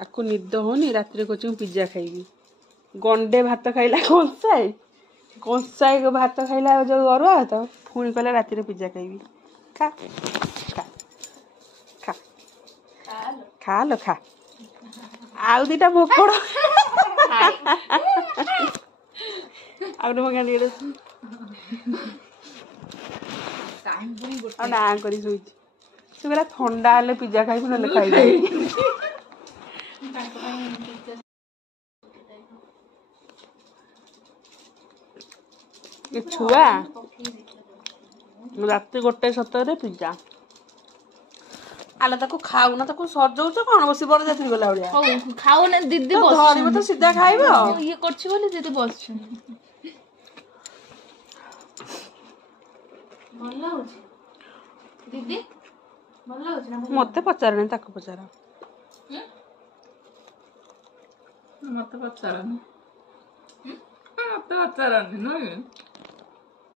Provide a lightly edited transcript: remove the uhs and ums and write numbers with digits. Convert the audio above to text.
आपको निद होनी रात कौन पिज्जा खाइबी गंडे भात खाइला कंसाए कंसाए भात खाइला जो अरुआ भात पुणी कहला रात पिज्जा खाइबी खा खा खा खा लो खा आउ दीटा भोकड़ आउट मगा ना करी शोची से कहला ठंडा हेले पिज्जा खाइबी ना खाइबी ये छुआ रात गोटे सतरे पिज्जा आला ताको खाऊ ना ताको सजौछ कौन बसी बड़ जात्री गला भलिया खाओ ना दीदी बस धरिबो तो सीधा खाइबो ये करछि बोले दीदी बस भल्ला होछि दीदी भल्ला होछि ना मते पचारने ताको पचार मते पचारने मते पचारने न